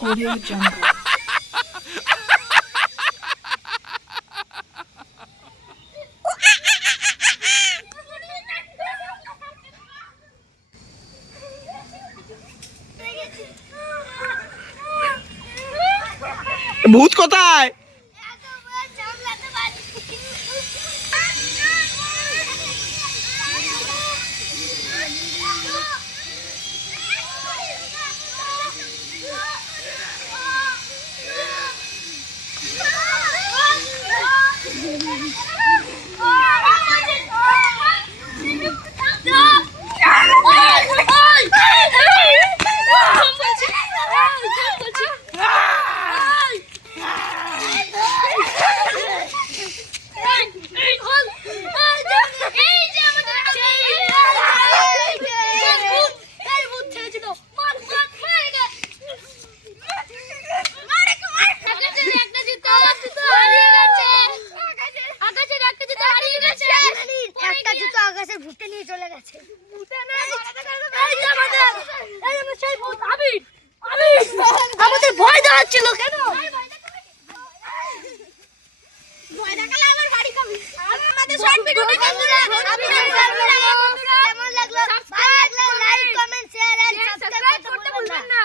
Audio Jungle. ভূত কোথায় চলে গেছে আমাদের ভয় দেওয়াচ্ছিল কেন কেমন লাগল like comment share and subscribe করতে ভুলবেন না